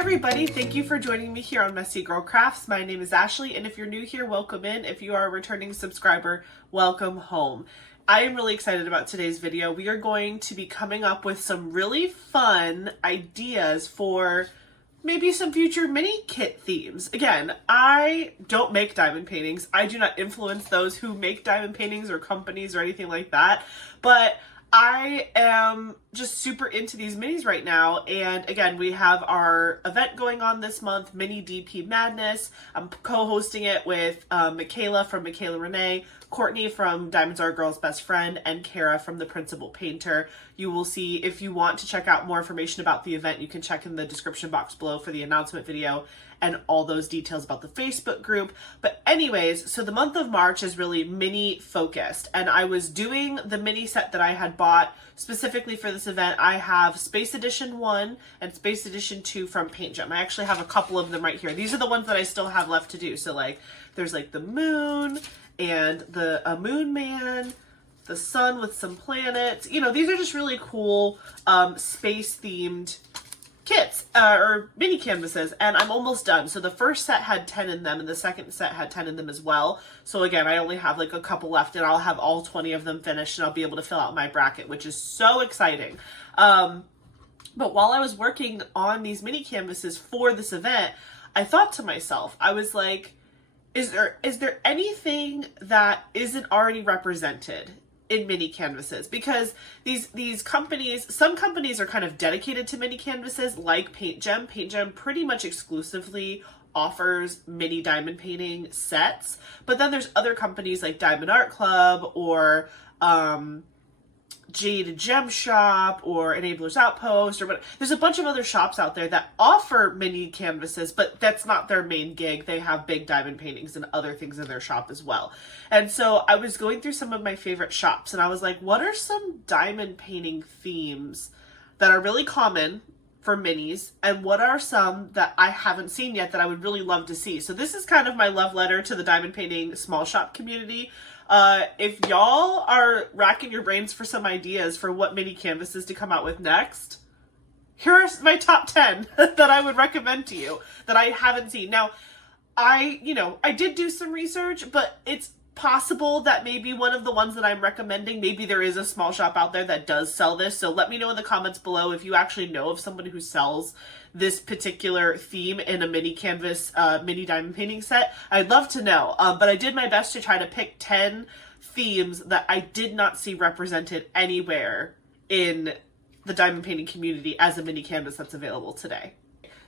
everybody, thank you for joining me here on Messy Girl Crafts. My name is Ashley, and if you're new here, welcome in. If you are a returning subscriber, welcome home. I am really excited about today's video. We are going to be coming up with some really fun ideas for maybe some future mini kit themes. Again, I don't make diamond paintings. I do not influence those who make diamond paintings or companies or anything like that, but I am just super into these minis right now. And again, we have our event going on this month, Mini DP Madness. I'm co-hosting it with Michaela from Michaela Renee, Courtney from Diamonds Are a Girl's Best Friend, and Kara from The Principal Painter. You will see, if you want to check out more information about the event, you can check in the description box below for the announcement video and all those details about the Facebook group. But anyways, so the month of March is really mini focused, and I was doing the mini set that I had bought specifically for this event. I have Space Edition 1 and Space Edition 2 from Paint Gem. I actually have a couple of them right here. These are the ones that I still have left to do. So like, there's like the moon and the moon man, the sun with some planets. You know, these are just really cool space themed kits or mini canvases, and I'm almost done. So the first set had 10 in them and the second set had 10 in them as well. So again, I only have like a couple left and I'll have all 20 of them finished and I'll be able to fill out my bracket, which is so exciting. But while I was working on these mini canvases for this event, I thought to myself, I was like, is there anything that isn't already represented in mini canvases? Because these companies, some companies are kind of dedicated to mini canvases, like Paint Gem. Paint Gem pretty much exclusively offers mini diamond painting sets, but then there's other companies like Diamond Art Club or Jade Gem Shop or Enablers Outpost or whatever. There's a bunch of other shops out there that offer mini canvases, but that's not their main gig. They have big diamond paintings and other things in their shop as well. And so I was going through some of my favorite shops and I was like, what are some diamond painting themes that are really common for minis, and what are some that I haven't seen yet that I would really love to see? So this is kind of my love letter to the diamond painting small shop community. If y'all are racking your brains for some ideas for what mini canvases to come out with next, here are my top 10 that I would recommend to you that I haven't seen. Now, I did do some research, but it's possible that maybe one of the ones that I'm recommending, maybe there is a small shop out there that does sell this. So let me know in the comments below if you actually know of someone who sells this particular theme in a mini canvas, mini diamond painting set. I'd love to know. But I did my best to try to pick 10 themes that I did not see represented anywhere in the diamond painting community as a mini canvas that's available today.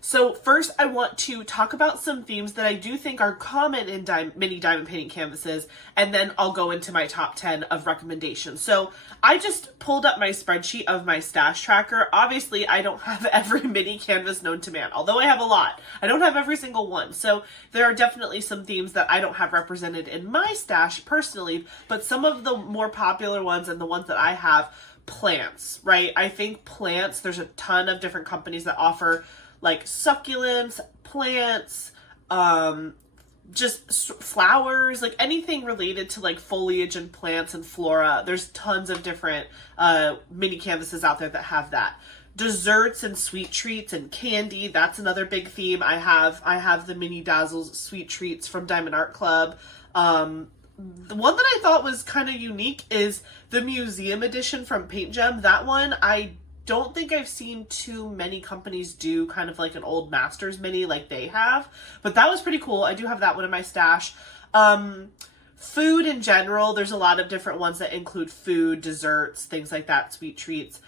So first, I want to talk about some themes that I do think are common in mini diamond painting canvases, and then I'll go into my top 10 of recommendations. So I just pulled up my spreadsheet of my stash tracker. Obviously, I don't have every mini canvas known to man, although I have a lot. I don't have every single one. So there are definitely some themes that I don't have represented in my stash personally, but some of the more popular ones and the ones that I have, plants, right? I think plants, there's a ton of different companies that offer like succulents, plants, just flowers, like anything related to like foliage and plants and flora. There's tons of different mini canvases out there that have that. Desserts and sweet treats and candy, that's another big theme. I have the Mini Dazzles sweet treats from Diamond Art Club. The one that I thought was kind of unique is the museum edition from Paint Gem. That one, I don't think I've seen too many companies do kind of like an old Masters mini like they have, but that was pretty cool. I do have that one in my stash. Food in general, there's a lot of different ones that include food, desserts, things like that, sweet treats.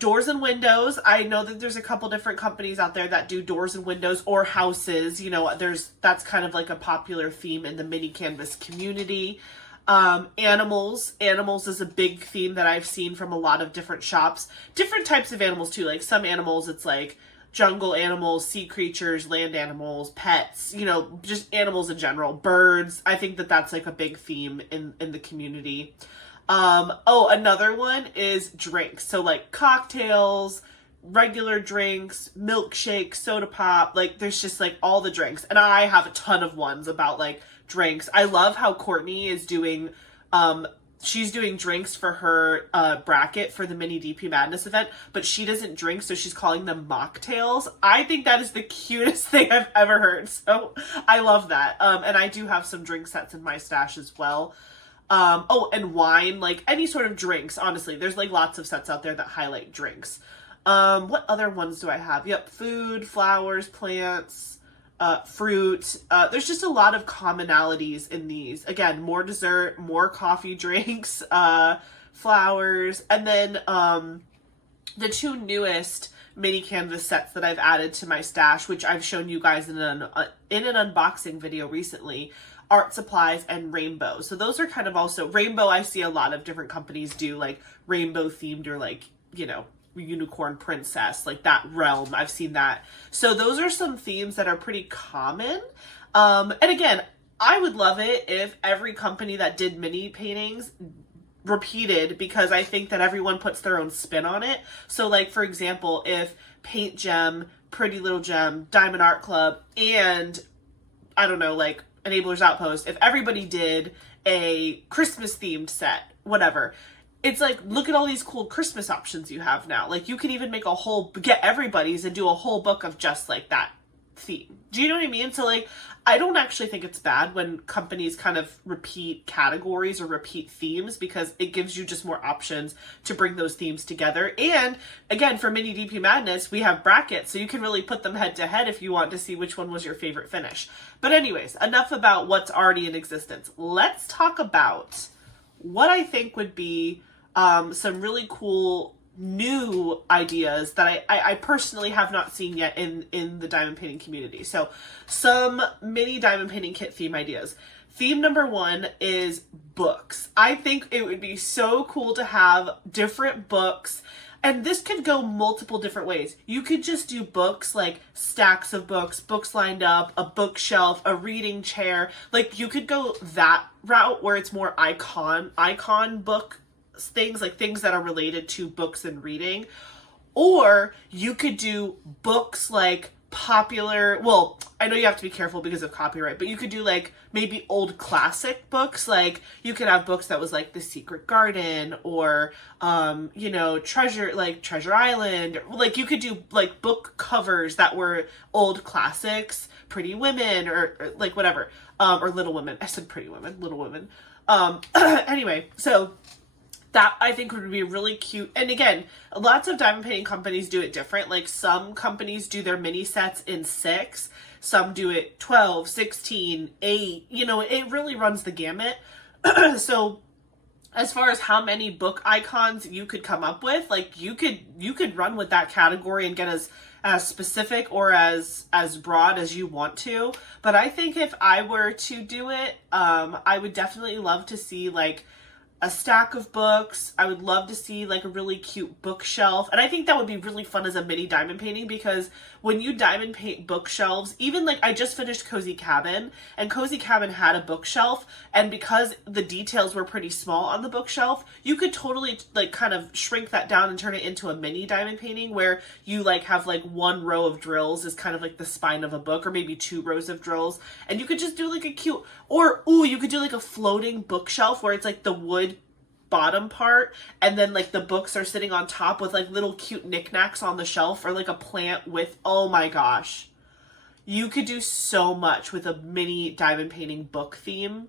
Doors and windows. I know that there's a couple different companies out there that do doors and windows or houses. You know, that's kind of like a popular theme in the mini canvas community. Animals is a big theme that I've seen from a lot of different shops. Different types of animals too. Like some animals, it's like jungle animals, sea creatures, land animals, pets, you know, just animals in general, birds. I think that that's like a big theme in the community. Another one is drinks. So like cocktails, regular drinks, milkshakes, soda pop, like there's just like all the drinks. And I have a ton of ones about like drinks. I love how Courtney is doing she's doing drinks for her bracket for the mini DP Madness event, but she doesn't drink, so she's calling them mocktails. I think that is the cutest thing I've ever heard. So I love that. And I do have some drink sets in my stash as well. Oh, and wine, like any sort of drinks, honestly. There's like lots of sets out there that highlight drinks. What other ones do I have? Yep, food, flowers, plants, fruit. There's just a lot of commonalities in these. Again, more dessert, more coffee drinks, flowers, and then the two newest mini canvas sets that I've added to my stash, which I've shown you guys in an unboxing video recently, Art Supplies and Rainbow. So those are kind of also, Rainbow I see a lot of different companies do, like rainbow themed or like, you know, unicorn princess, like that realm. I've seen that. So those are some themes that are pretty common. And again, I would love it if every company that did mini paintings repeated, because I think that everyone puts their own spin on it. So like, for example, if Paint Gem, Pretty Little Gem, Diamond Art Club, and I don't know, like Enablers Outpost, if everybody did a Christmas themed set, whatever, it's like, look at all these cool Christmas options you have now. Like you could even make a whole, get everybody's and do a whole book of just like that theme. Do you know what I mean? So like, I don't actually think it's bad when companies kind of repeat categories or repeat themes, because it gives you just more options to bring those themes together. And again, for Mini DP Madness, we have brackets, so you can really put them head to head if you want to see which one was your favorite finish. But anyways, enough about what's already in existence. Let's talk about what I think would be some really cool new ideas that I personally have not seen yet in the diamond painting community. So some mini diamond painting kit theme ideas. Theme number one is books. I think it would be so cool to have different books, and this could go multiple different ways. You could just do books, like stacks of books, books lined up, a bookshelf, a reading chair. Like you could go that route where it's more icon book things, like things that are related to books and reading. Or you could do books like popular, well, I know you have to be careful because of copyright, but you could do like maybe old classic books. Like you could have books that was like The Secret Garden, or you know, Treasure Island. Like you could do like book covers that were old classics, Pretty Women, or like whatever, or Little Women. I said Pretty Women, Little Women. Anyway, so that I think would be really cute. And again, lots of diamond painting companies do it different. Like some companies do their mini sets in 6, some do it 12, 16, 8, you know, it really runs the gamut. So as far as how many book icons you could come up with, like you could run with that category and get as specific or as broad as you want to. But I think if I were to do it, I would definitely love to see like a stack of books. I would love to see like a really cute bookshelf. And I think that would be really fun as a mini diamond painting, because when you diamond paint bookshelves, even like I just finished Cozy Cabin, and Cozy Cabin had a bookshelf, and because the details were pretty small on the bookshelf, you could totally like kind of shrink that down and turn it into a mini diamond painting where you like have like one row of drills is kind of like the spine of a book, or maybe 2 rows of drills, and you could just do like a cute, or you could do like a floating bookshelf where it's like the wood bottom part and then like the books are sitting on top with like little cute knickknacks on the shelf, or like a plant with, oh my gosh, you could do so much with a mini diamond painting book theme.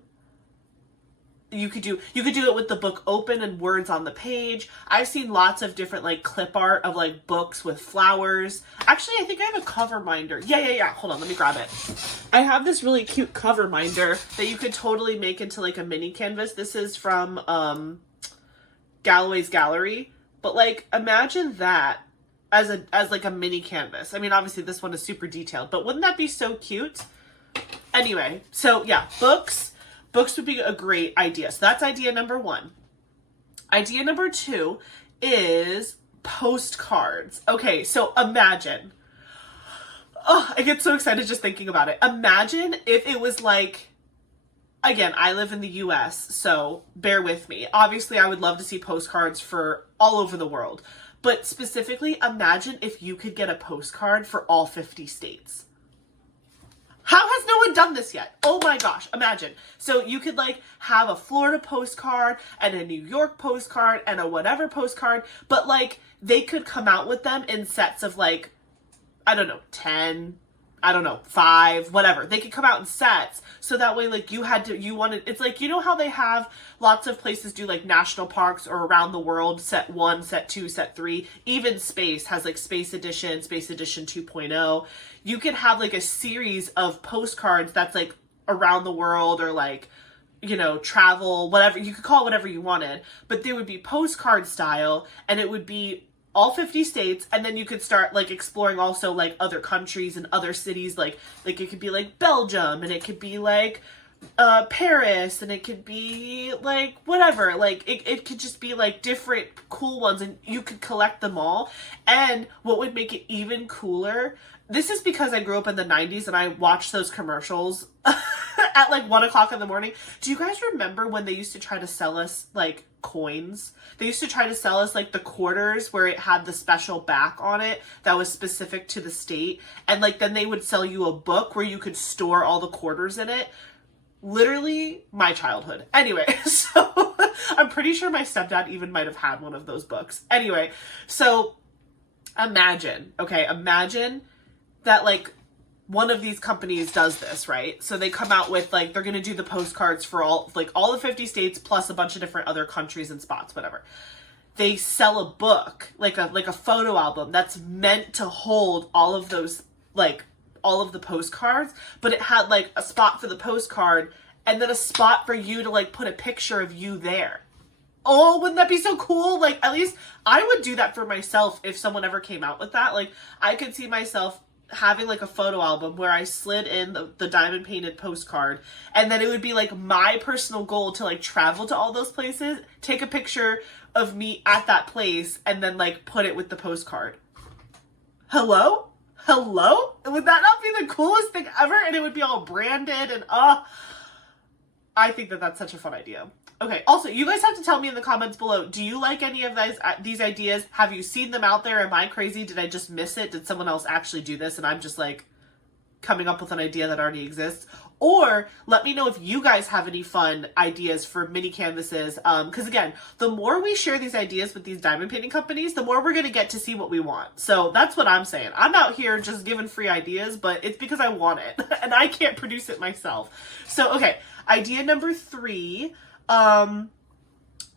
You could do it with the book open and words on the page. I've seen lots of different like clip art of like books with flowers. Actually, I think I have a cover minder. Yeah. Hold on, let me grab it. I have this really cute cover minder that you could totally make into like a mini canvas. This is from Galloway's Gallery. But like, imagine that as like a mini canvas. I mean, obviously this one is super detailed, but wouldn't that be so cute? Anyway, so yeah, books would be a great idea. So that's idea number 1. Idea number 2 is postcards. Okay, so imagine. Oh, I get so excited just thinking about it. Imagine if it was like, again, I live in the US, so bear with me. Obviously, I would love to see postcards for all over the world. But specifically, imagine if you could get a postcard for all 50 states. How has no one done this yet? Oh my gosh, imagine. So you could like have a Florida postcard and a New York postcard and a whatever postcard, but like they could come out with them in sets of like, I don't know, 10, I don't know, 5, whatever. They could come out in sets. So that way, like, it's like, you know how they have lots of places do like national parks or around the world, set 1, set 2, set 3. Even space has like Space Edition 2.0. You could have like a series of postcards that's like around the world or like, you know, travel, whatever. You could call it whatever you wanted, but they would be postcard style and it would be all 50 states, and then you could start like exploring also like other countries and other cities, like it could be like Belgium, and it could be like Paris, and it could be like whatever, like it could just be like different cool ones, and you could collect them all. And what would make it even cooler, this is because I grew up in the 90s and I watched those commercials at like 1 o'clock in the morning. Do you guys remember when they used to try to sell us like coins? They used to try to sell us like the quarters where it had the special back on it that was specific to the state. And like then they would sell you a book where you could store all the quarters in it. Literally my childhood. Anyway, so I'm pretty sure my stepdad even might have had one of those books. Anyway, so imagine that like one of these companies does this, right? So they come out with like, they're going to do the postcards for all the 50 states plus a bunch of different other countries and spots, whatever. They sell a book, like a photo album that's meant to hold all of those, like all of the postcards, but it had like a spot for the postcard and then a spot for you to like put a picture of you there. Oh, wouldn't that be so cool? Like, at least I would do that for myself if someone ever came out with that. Like, I could see myself having like a photo album where I slid in the diamond painted postcard, and then it would be like my personal goal to like travel to all those places, take a picture of me at that place, and then like put it with the postcard. Hello? Would that not be the coolest thing ever? And it would be all branded and I think that that's such a fun idea. Okay, also, you guys have to tell me in the comments below, do you like any of these ideas? Have you seen them out there? Am I crazy? Did I just miss it? Did someone else actually do this and I'm just like coming up with an idea that already exists? Or let me know if you guys have any fun ideas for mini canvases. Because again, the more we share these ideas with these diamond painting companies, the more we're going to get to see what we want. So that's what I'm saying. I'm out here just giving free ideas, but it's because I want it and I can't produce it myself. So, okay, idea number 3.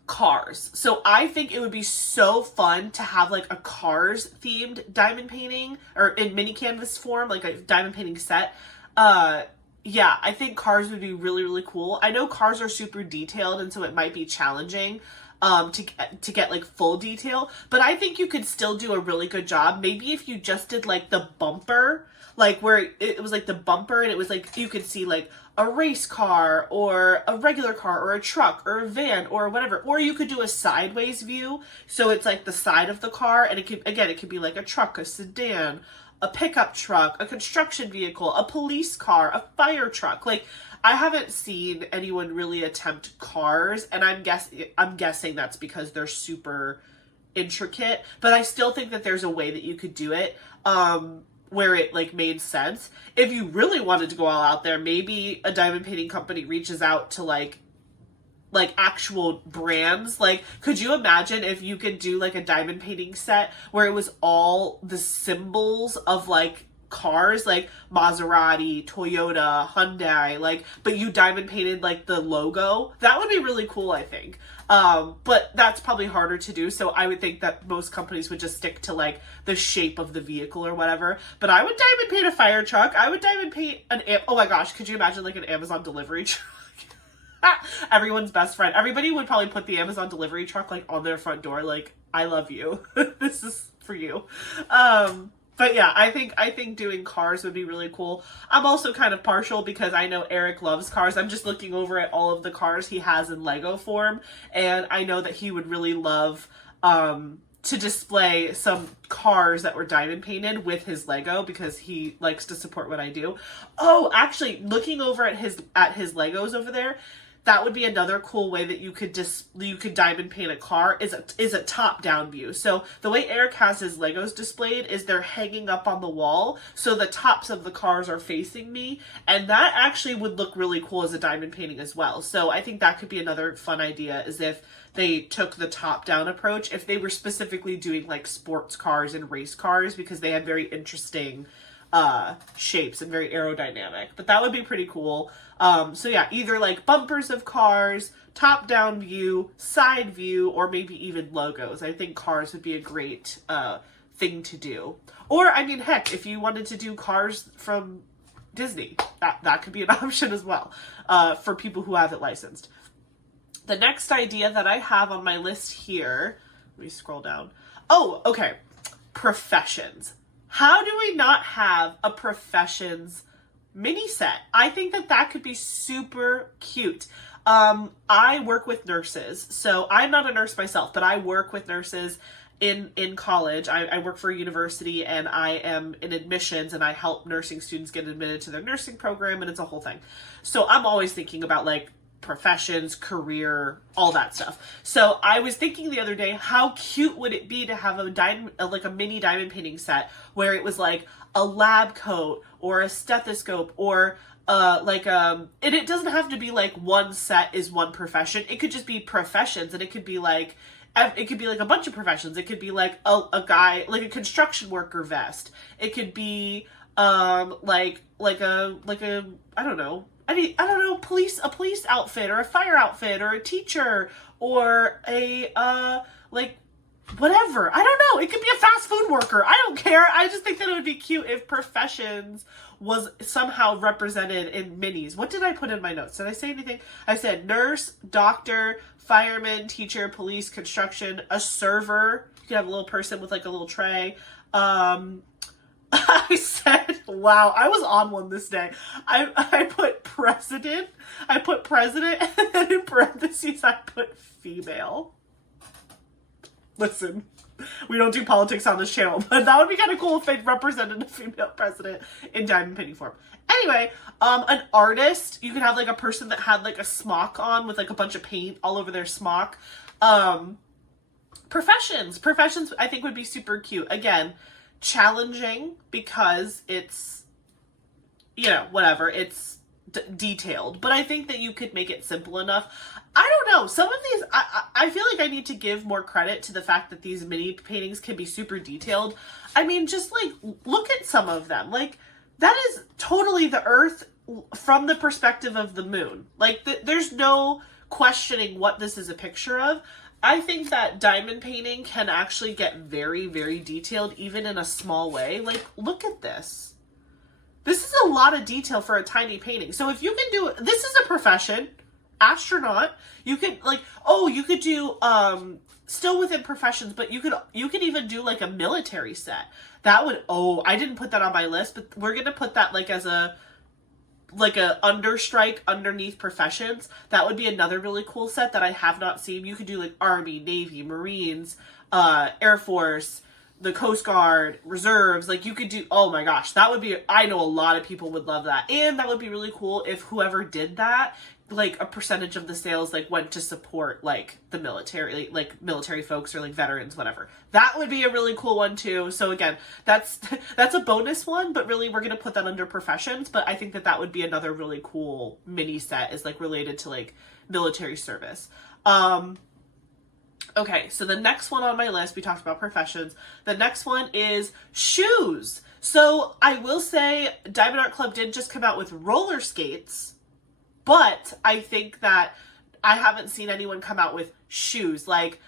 Cars. So I think it would be so fun to have like a Cars themed diamond painting, or in mini canvas form, like a diamond painting set. Yeah, I think Cars would be really, really cool. I know Cars are super detailed, and so it might be challenging to get like full detail, but I think you could still do a really good job. Maybe if you just did like the bumper, like where it was like the bumper and it was like, you could see like a race car or a regular car or a truck or a van or whatever. Or you could do a sideways view. So it's like the side of the car, and it could be like a truck, a sedan, a pickup truck, a construction vehicle, a police car, a fire truck. Like, I haven't seen anyone really attempt cars, and I'm guessing that's because they're super intricate, but I still think that there's a way that you could do it. Where it like made sense. If you really wanted to go all out there, maybe a diamond painting company reaches out to like actual brands. Like, could you imagine if you could do like a diamond painting set where it was all the symbols of like cars, like Maserati, Toyota, Hyundai, like, but you diamond painted like the logo? That would be really cool, I think. But that's probably harder to do, so I would think that most companies would just stick to like the shape of the vehicle or whatever. But I would diamond paint a fire truck. I would diamond paint oh my gosh, could you imagine like an Amazon delivery truck? Everyone's best friend. Everybody would probably put the Amazon delivery truck like on their front door, like, I love you. This is for you. But yeah, I think doing cars would be really cool. I'm also kind of partial because I know Eric loves cars. I'm just looking over at all of the cars he has in Lego form, and I know that he would really love to display some cars that were diamond painted with his Lego, because he likes to support what I do. Oh, actually, looking over at his Legos over there, that would be another cool way that you could diamond paint a car is a top-down view. So the way Eric has his Legos displayed is they're hanging up on the wall, so the tops of the cars are facing me, and that actually would look really cool as a diamond painting as well. So I think that could be another fun idea, is if they took the top-down approach, if they were specifically doing like sports cars and race cars, because they have very interesting shapes and very aerodynamic. But that would be pretty cool. So yeah, either like bumpers of cars, top-down view, side view, or maybe even logos. I think cars would be a great thing to do. Or, I mean, heck, if you wanted to do cars from Disney, that could be an option as well, for people who have it licensed. The next idea that I have on my list here, let me scroll down. Oh, okay. Professions. How do we not have a professions mini set? I think that could be super cute. I work with nurses, so I'm not a nurse myself, but I work with nurses in college. I work for a university, and I am in admissions, and I help nursing students get admitted to their nursing program, and it's a whole thing. So I'm always thinking about like professions, career, all that stuff. So I was thinking the other day, how cute would it be to have like a mini diamond painting set where it was like a lab coat or a stethoscope or and it doesn't have to be like one set is one profession. It could just be professions, and it could be like a bunch of professions. It could be like a guy, like a construction worker vest. It could be like a I don't know, a police outfit, or a fire outfit, or a teacher, or a like whatever. I don't know. It could be a fast food worker. I don't care. I just think that it would be cute if professions was somehow represented in minis. What did I put in my notes? Did I say anything? I said nurse, doctor, fireman, teacher, police, construction, a server. You could have a little person with like a little tray. I said, wow, I was on one this day. I put president, and then in parentheses I put female. Listen, we don't do politics on this channel, but that would be kind of cool if they represented a female president in diamond painting form. Anyway, an artist, you could have like a person that had like a smock on with like a bunch of paint all over their smock. Professions I think would be super cute. Again, challenging because it's, you know, whatever, it's detailed, but I think that you could make it simple enough. I don't know, some of these, I feel like I need to give more credit to the fact that these mini paintings can be super detailed. I mean, just like, look at some of them. Like, that is totally the Earth from the perspective of the moon. Like, there's no questioning what this is a picture of. I think that diamond painting can actually get very, very detailed, even in a small way. Like, look at this. This is a lot of detail for a tiny painting. So if you can do, this is a profession, astronaut. You could like, oh, you could do, still within professions, but you could even do like a military set. That would, oh, I didn't put that on my list, but we're going to put that like as a understrike underneath professions. That would be another really cool set that I have not seen. You could do like Army, Navy, Marines, Air Force, the Coast Guard, reserves. Like, you could do, oh my gosh, that would be, I know a lot of people would love that. And that would be really cool if whoever did that, like a percentage of the sales like went to support like the military, like military folks or like veterans, whatever. That would be a really cool one too. So again, that's a bonus one, but really we're going to put that under professions. But I think that would be another really cool mini set, is like related to like military service. Okay, so the next one on my list, we talked about professions. The next one is shoes. So I will say Diamond Art Club did just come out with roller skates, but I think that I haven't seen anyone come out with shoes like,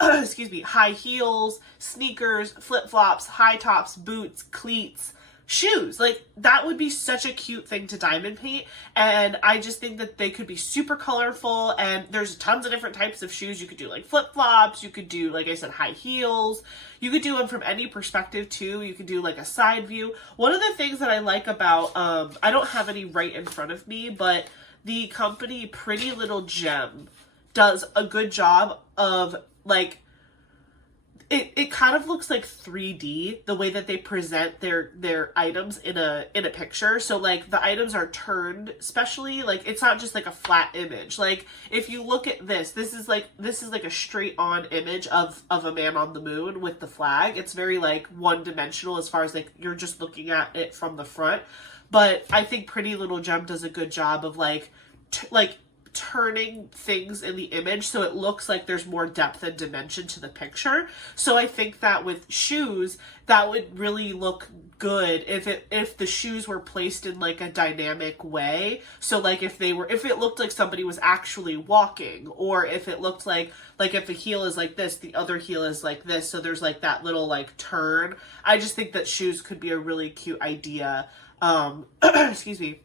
excuse me, high heels, sneakers, flip-flops, high tops, boots, cleats, shoes. Like, that would be such a cute thing to diamond paint, and I just think that they could be super colorful, and there's tons of different types of shoes. You could do like flip-flops, you could do, like I said, high heels, you could do them from any perspective too. You could do like a side view. One of the things that I like about, I don't have any right in front of me, but the company Pretty Little Gem does a good job of like, it kind of looks like 3D, the way that they present their items in a picture. So like the items are turned, especially like it's not just like a flat image. Like if you look at this is like a straight on image of a man on the moon with the flag. It's very like one dimensional as far as like you're just looking at it from the front. But I think Pretty Little Gem does a good job of like turning things in the image so it looks like there's more depth and dimension to the picture. So I think that with shoes, that would really look good if the shoes were placed in like a dynamic way. So like if it looked like somebody was actually walking, or if it looked like if the heel is like this, the other heel is like this, so there's like that little like turn. I just think that shoes could be a really cute idea. Excuse me.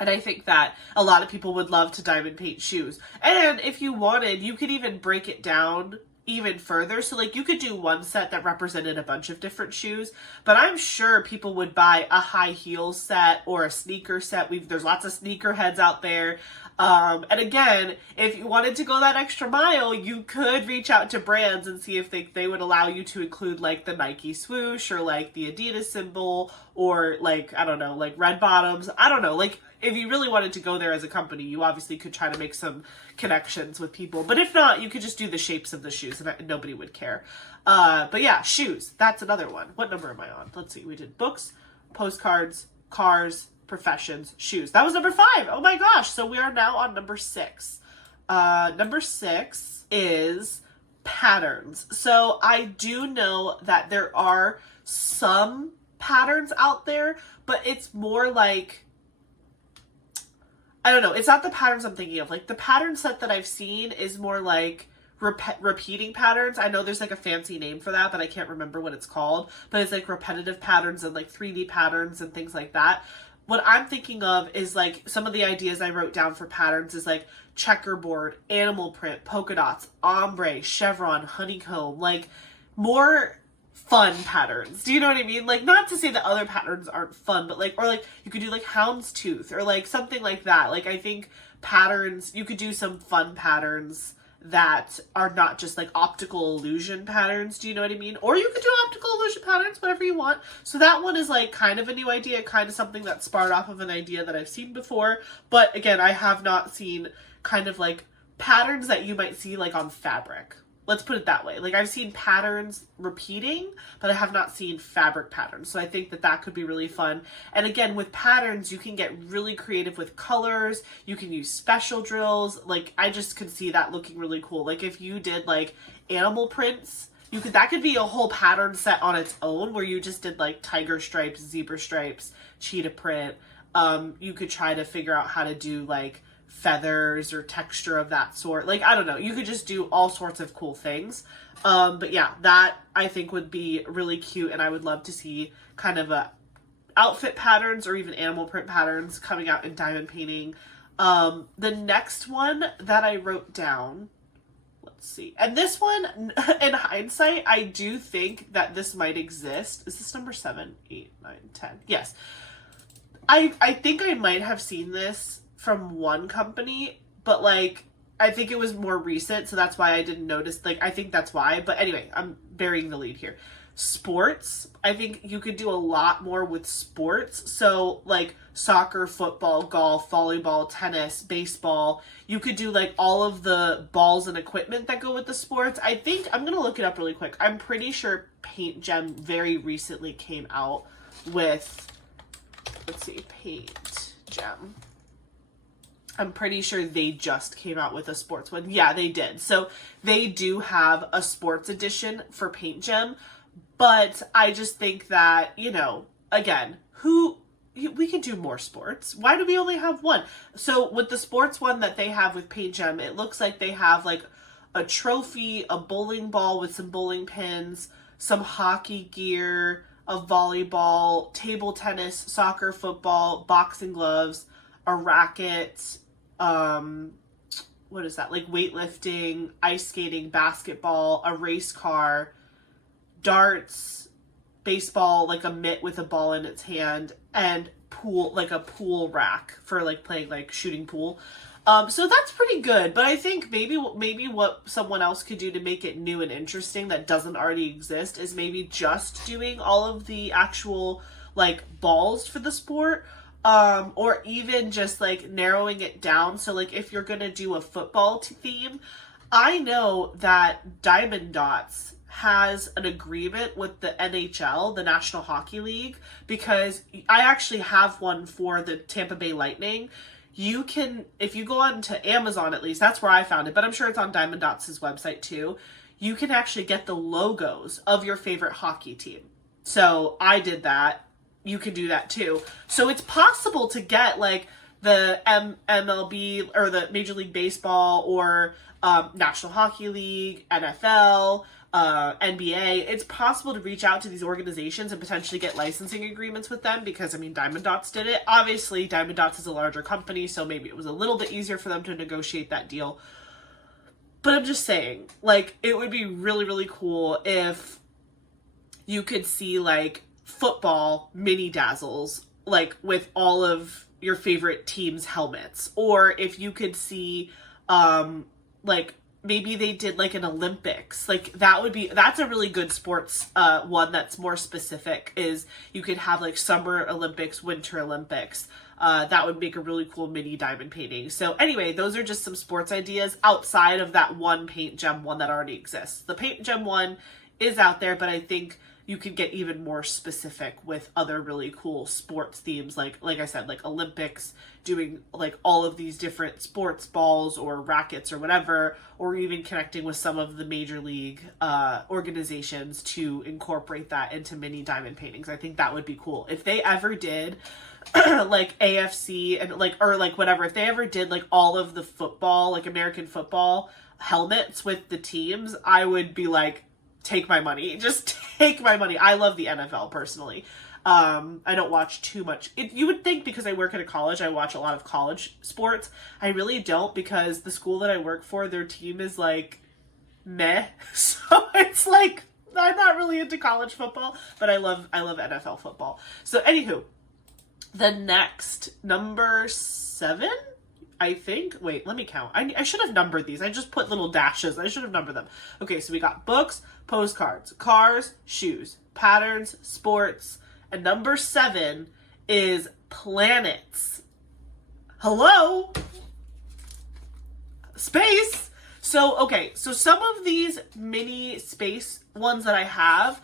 And I think that a lot of people would love to diamond paint shoes. And if you wanted, you could even break it down even further. So like you could do one set that represented a bunch of different shoes, but I'm sure people would buy a high heel set or a sneaker set. There's lots of sneaker heads out there. And again, if you wanted to go that extra mile, you could reach out to brands and see if they would allow you to include like the Nike swoosh or like the Adidas symbol or like, I don't know, like red bottoms. I don't know, like if you really wanted to go there as a company, you obviously could try to make some connections with people. But if not, you could just do the shapes of the shoes and nobody would care. But yeah, shoes. That's another one. What number am I on? Let's see. We did books, postcards, cars, professions, shoes. That was number 5. Oh my gosh. So we are now on number 6. Number 6 is patterns. So I do know that there are some patterns out there, but it's more like, I don't know. It's not the patterns I'm thinking of. Like the pattern set that I've seen is more like repeating patterns. I know there's like a fancy name for that, but I can't remember what it's called. But it's like repetitive patterns and like 3D patterns and things like that. What I'm thinking of is like some of the ideas I wrote down for patterns is like checkerboard, animal print, polka dots, ombre, chevron, honeycomb, like more fun patterns. Do you know what I mean? Like, not to say that other patterns aren't fun, but like, or like you could do like houndstooth or like something like that. Like I think patterns, you could do some fun patterns that are not just like optical illusion patterns. Do you know what I mean? Or you could do optical illusion patterns, whatever you want. So that one is like kind of a new idea, kind of something that sparked off of an idea that I've seen before. But again, I have not seen kind of like patterns that you might see like on fabric. Let's put it that way. Like I've seen patterns repeating, but I have not seen fabric patterns. So I think that that could be really fun. And again, with patterns, you can get really creative with colors. You can use special drills. Like I just could see that looking really cool. Like if you did like animal prints, that could be a whole pattern set on its own where you just did like tiger stripes, zebra stripes, cheetah print. You could try to figure out how to do like feathers or texture of that sort. Like, I don't know. You could just do all sorts of cool things. But yeah, that I think would be really cute. And I would love to see kind of a outfit patterns or even animal print patterns coming out in diamond painting. The next one that I wrote down, let's see. And this one, in hindsight, I do think that this might exist. Is this number 7, 8, 9, 10? Yes. I think I might have seen this from one company, but like I think it was more recent, so that's why I didn't notice. Like I think that's why. But anyway, I'm burying the lead here. Sports. I think you could do a lot more with sports. So like soccer, football, golf, volleyball, tennis, baseball. You could do like all of the balls and equipment that go with the sports. I think I'm gonna look it up really quick. I'm pretty sure Paint Gem very recently came out with, let's see, Paint Gem. I'm pretty sure they just came out with a sports one. Yeah, they did. So they do have a sports edition for Paint Gem, but I just think that, you know, again, we could do more sports. Why do we only have one? So with the sports one that they have with Paint Gem, it looks like they have like a trophy, a bowling ball with some bowling pins, some hockey gear, a volleyball, table tennis, soccer, football, boxing gloves, a racket, what is that? Like weightlifting, ice skating, basketball, a race car, darts, baseball, like a mitt with a ball in its hand, and pool, like a pool rack for like playing like shooting pool. So that's pretty good, but I think maybe what someone else could do to make it new and interesting that doesn't already exist is maybe just doing all of the actual like balls for the sport, or even just like narrowing it down. So like if you're gonna do a football theme, I know that Diamond Dots has an agreement with the NHL, the National Hockey League, because I actually have one for the Tampa Bay Lightning. You can, if you go on to Amazon, at least that's where I found it, but I'm sure it's on Diamond Dots' website too. You can actually get the logos of your favorite hockey team. So I did that. You can do that too. So it's possible to get like the MLB or the Major League Baseball or National Hockey League, NFL, NBA. It's possible to reach out to these organizations and potentially get licensing agreements with them because, I mean, Diamond Dots did it. Obviously, Diamond Dots is a larger company, so maybe it was a little bit easier for them to negotiate that deal. But I'm just saying, like, it would be really, really cool if you could see, like, football mini dazzles, like, with all of your favorite team's helmets. Or if you could see, like, maybe they did like an Olympics. Like that's a really good sports one that's more specific, is you could have like Summer Olympics, Winter Olympics. That would make a really cool mini diamond painting. So anyway, those are just some sports ideas outside of that one paint gem one that already exists. The paint gem one is out there, but I think you could get even more specific with other really cool sports themes, like I said, like Olympics, doing like all of these different sports balls or rackets or whatever, or even connecting with some of the major league organizations to incorporate that into mini diamond paintings. I think that would be cool. If they ever did like AFC and like, or like whatever, if they ever did like all of the football, like American football helmets with the teams, I would be like, take my money. Just take my money. I love the NFL personally. I don't watch too much. You would think because I work at a college, I watch a lot of college sports. I really don't, because the school that I work for, their team is like meh. So it's like, I'm not really into college football, but I love NFL football. So anywho, the next, number 7, I think. Wait, let me count. I should have numbered these. I just put little dashes. I should have numbered them. Okay, so we got books, postcards, cars, shoes, patterns, sports, and number 7 is planets. Hello? Space. So, okay, so some of these mini space ones that I have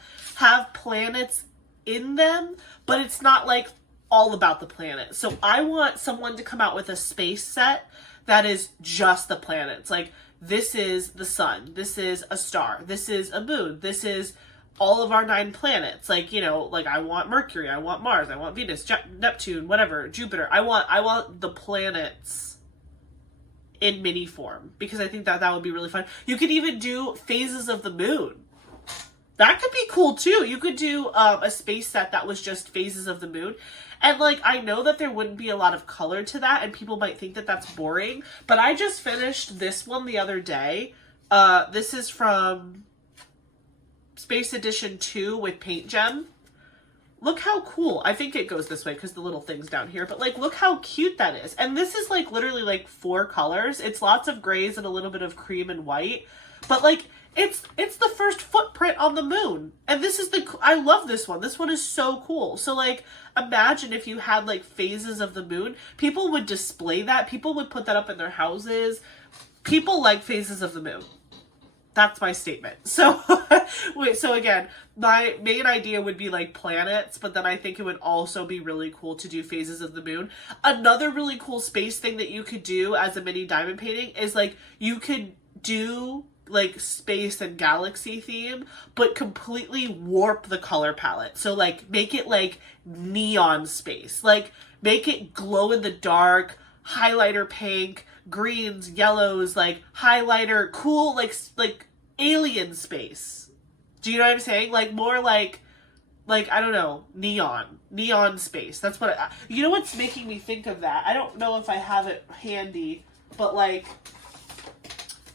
planets in them, but it's not like all about the planet. So I want someone to come out with a space set that is just the planets. Like, this is the sun, this is a star, this is a moon, this is all of our 9 planets. Like, you know, like I want Mercury, I want Mars, I want Venus, Neptune, whatever, Jupiter. I want the planets in mini form, because I think that would be really fun. You could even do phases of the moon. That could be cool too. You could do a space set that was just phases of the moon. And like, I know that there wouldn't be a lot of color to that and people might think that that's boring, but I just finished this one the other day. This is from Space Edition 2 with Paint Gem. Look how cool. I think it goes this way because the little thing's down here, but like, look how cute that is. And this is like literally like 4 colors. It's lots of grays and a little bit of cream and white, but like, it's the first footprint on the moon. And this is I love this one. This one is so cool. So like, imagine if you had like phases of the moon. People would display that. People would put that up in their houses. People like phases of the moon. That's my statement. So, wait, so again, my main idea would be like planets, but then I think it would also be really cool to do phases of the moon. Another really cool space thing that you could do as a mini diamond painting is like, you could do like space and galaxy theme, but completely warp the color palette. So like, make it like neon space, like make it glow in the dark, highlighter pink, greens, yellows, like highlighter, cool, like alien space. Do you know what I'm saying? Like more like, I don't know, neon space. That's what you know what's making me think of that? I don't know if I have it handy, but like,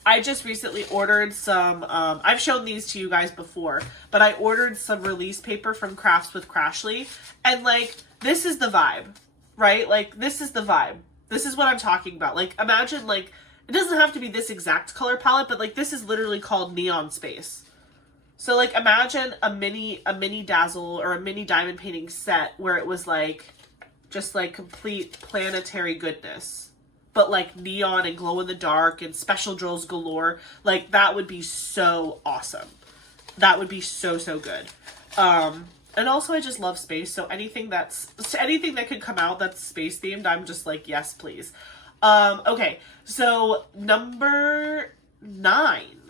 I just recently ordered some, I've shown these to you guys before, but I ordered some release paper from Crafts with Crashly, and like, this is the vibe, right? Like, this is the vibe. This is what I'm talking about. Like, imagine, like, it doesn't have to be this exact color palette, but, like, this is literally called Neon Space. So, like, imagine a mini dazzle or a mini diamond painting set where it was, like, just, like, complete planetary goodness. But, like, neon and glow in the dark and special drills galore. Like, that would be so awesome. That would be so, so good. And also, I just love space, so anything that could come out that's space themed, I'm just like, yes, please. Okay, so number nine.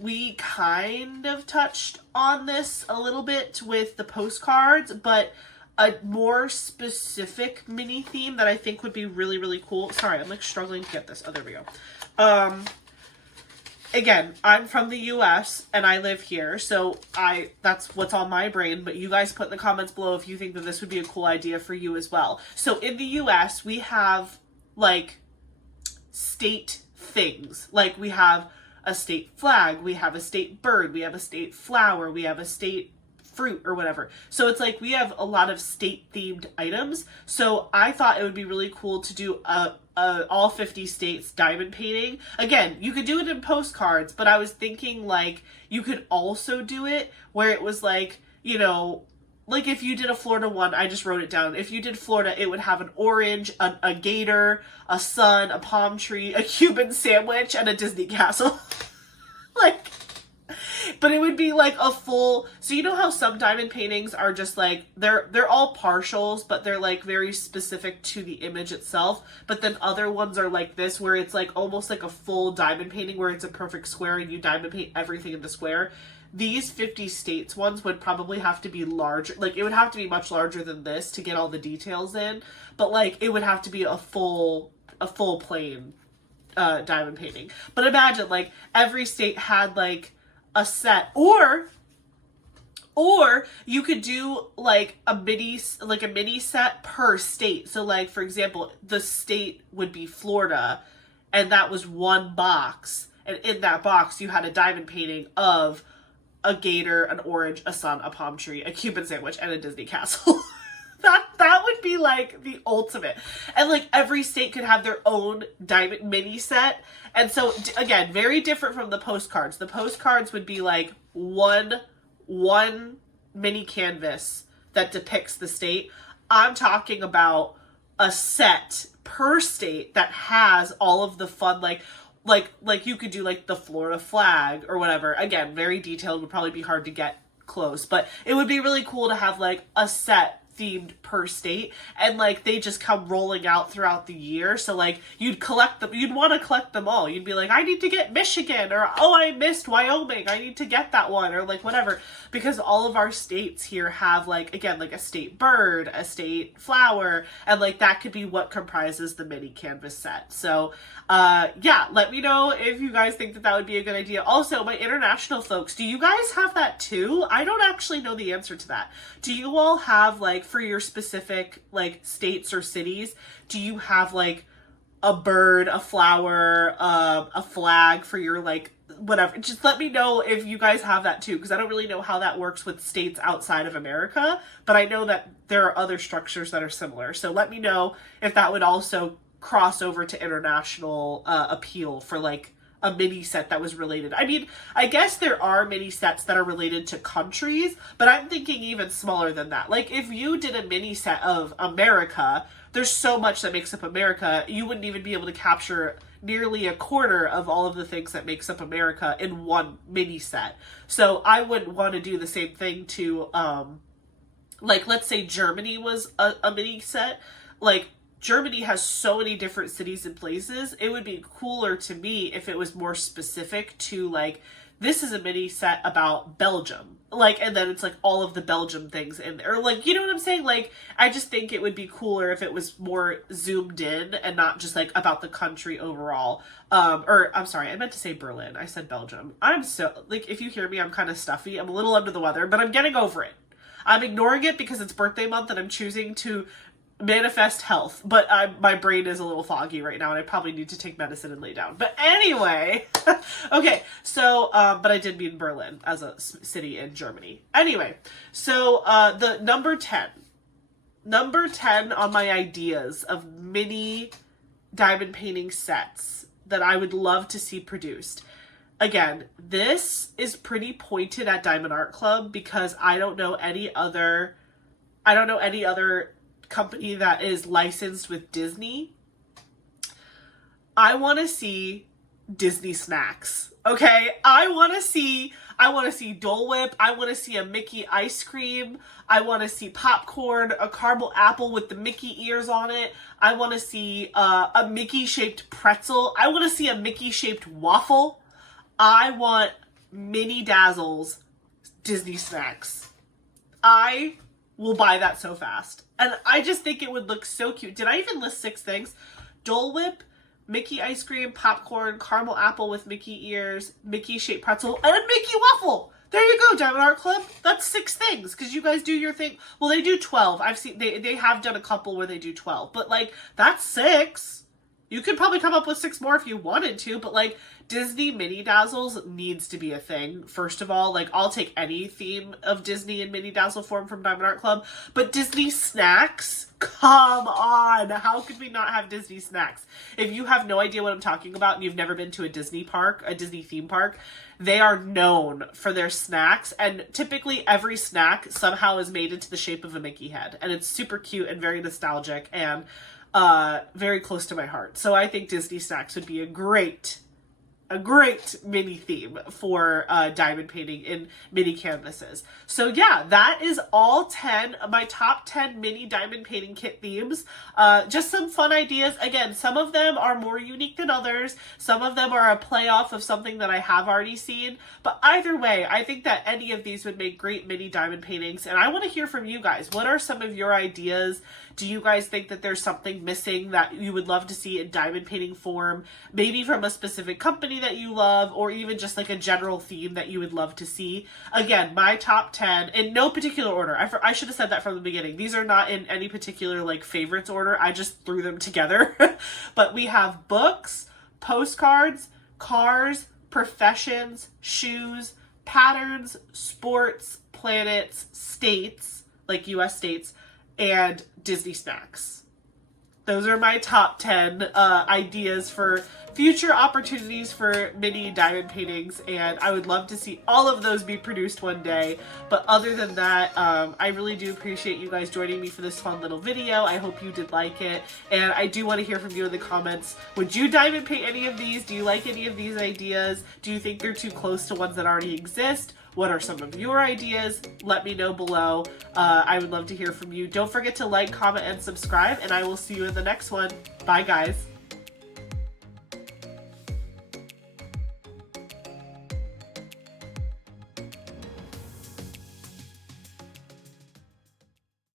We kind of touched on this a little bit with the postcards, but a more specific mini theme that I think would be really, really cool. Sorry, I'm like struggling to get this. Oh, there we go. Again, I'm from the US and I live here, so that's what's on my brain, but you guys put in the comments below if you think that this would be a cool idea for you as well. So in the US, we have, like, state things. Like, we have a state flag, we have a state bird, we have a state flower, we have a state fruit or whatever. So it's like we have a lot of state themed items. So I thought it would be really cool to do a all 50 states diamond painting. Again, you could do it in postcards, but I was thinking like you could also do it where it was like, you know, like if you did a Florida one, I just wrote it down. If you did Florida, it would have an orange, a gator, a sun, a palm tree, a Cuban sandwich, and a Disney castle. Like, but it would be like a full, so you know how some diamond paintings are just like, they're all partials, but they're like very specific to the image itself. But then other ones are like this, where it's like almost like a full diamond painting where it's a perfect square and you diamond paint everything in the square. These 50 states ones would probably have to be larger. Like, it would have to be much larger than this to get all the details in. But like, it would have to be a full plane diamond painting. But imagine like every state had like a set, or you could do like a mini set per state. So like, for example, the state would be Florida, and that was one box, and in that box you had a diamond painting of a gator, an orange, a sun, a palm tree, a Cuban sandwich, and a Disney castle. That would be like the ultimate. And like every state could have their own diamond mini set. And so again, very different from the postcards. The postcards would be like one mini canvas that depicts the state. I'm talking about a set per state that has all of the fun, like you could do like the Florida flag or whatever. Again, very detailed, would probably be hard to get close, but it would be really cool to have like a set themed per state, and like they just come rolling out throughout the year. So like you'd collect them, you'd want to collect them all. You'd be like, I need to get Michigan, or oh, I missed Wyoming, I need to get that one, or like whatever, because all of our states here have like, again, like a state bird, a state flower, and like that could be what comprises the mini canvas set. So yeah, let me know if you guys think that that would be a good idea. Also, my international folks, do you guys have that too? I don't actually know the answer to that. Do you all have like, for your specific like states or cities, do you have like a bird, a flower, a flag for your like whatever? Just let me know if you guys have that too, because I don't really know how that works with states outside of America, but I know that there are other structures that are similar. So let me know if that would also cross over to international appeal for like a mini set that was related. I mean, I guess there are mini sets that are related to countries, but I'm thinking even smaller than that. Like if you did a mini set of America, there's so much that makes up America, you wouldn't even be able to capture nearly a quarter of all of the things that makes up America in one mini set. So I would want to do the same thing to, like, let's say Germany was a mini set. Like, Germany has so many different cities and places. It would be cooler to me if it was more specific to like, this is a mini set about Belgium. Like, and then it's like all of the Belgium things in there. Like, you know what I'm saying? Like, I just think it would be cooler if it was more zoomed in and not just like about the country overall. Or I'm sorry, I meant to say Berlin. I said Belgium. I'm so, like, if you hear me, I'm kind of stuffy. I'm a little under the weather, but I'm getting over it. I'm ignoring it because it's birthday month and I'm choosing to manifest health, but my brain is a little foggy right now and I probably need to take medicine and lay down. But anyway, okay, so, but I did mean Berlin as a city in Germany. Anyway, so the number 10 number 10 on my ideas of mini diamond painting sets that I would love to see produced. Again, this is pretty pointed at Diamond Art Club because I don't know any other company that is licensed with Disney. I want to see Disney snacks. Okay, I want to see Dole Whip. I want to see a Mickey ice cream. I want to see popcorn, a caramel apple with the Mickey ears on it. I want to see a Mickey shaped pretzel. I want to see a Mickey shaped waffle. I want Mini Dazzles Disney snacks. I will buy that so fast. And I just think it would look so cute. Did I even list 6 things? Dole Whip, Mickey ice cream, popcorn, caramel apple with Mickey ears, Mickey shaped pretzel, and a Mickey waffle. There you go, Diamond Art Club. That's 6 things because you guys do your thing. Well, they do 12. I've seen they have done a couple where they do 12, but like that's 6. You could probably come up with 6 more if you wanted to, but like Disney Mini Dazzles needs to be a thing. First of all, like I'll take any theme of Disney in Mini Dazzle form from Diamond Art Club, but Disney snacks? Come on. How could we not have Disney snacks? If you have no idea what I'm talking about and you've never been to a Disney park, a Disney theme park, they are known for their snacks, and typically every snack somehow is made into the shape of a Mickey head, and it's super cute and very nostalgic and very close to my heart. So I think Disney snacks would be a great mini theme for diamond painting in mini canvases. So yeah, that is all 10 of my top 10 mini diamond painting kit themes. Just some fun ideas. Again, some of them are more unique than others. Some of them are a play off of something that I have already seen. But either way, I think that any of these would make great mini diamond paintings. And I want to hear from you guys. What are some of your ideas? Do you guys think that there's something missing that you would love to see in diamond painting form? Maybe from a specific company that you love, or even just like a general theme that you would love to see. Again, my top 10 in no particular order. I should have said that from the beginning. These are not in any particular like favorites order. I just threw them together. But we have books, postcards, cars, professions, shoes, patterns, sports, planets, states, like US states, and Disney snacks. Those are my top 10 ideas for future opportunities for mini diamond paintings, and I would love to see all of those be produced one day. But other than that, I really do appreciate you guys joining me for this fun little video. I hope you did like it, and I do want to hear from you in the comments. Would you diamond paint any of these? Do you like any of these ideas? Do you think they're too close to ones that already exist? What are some of your ideas? Let me know below. I would love to hear from you. Don't forget to like, comment, and subscribe, and I will see you in the next one. Bye, guys.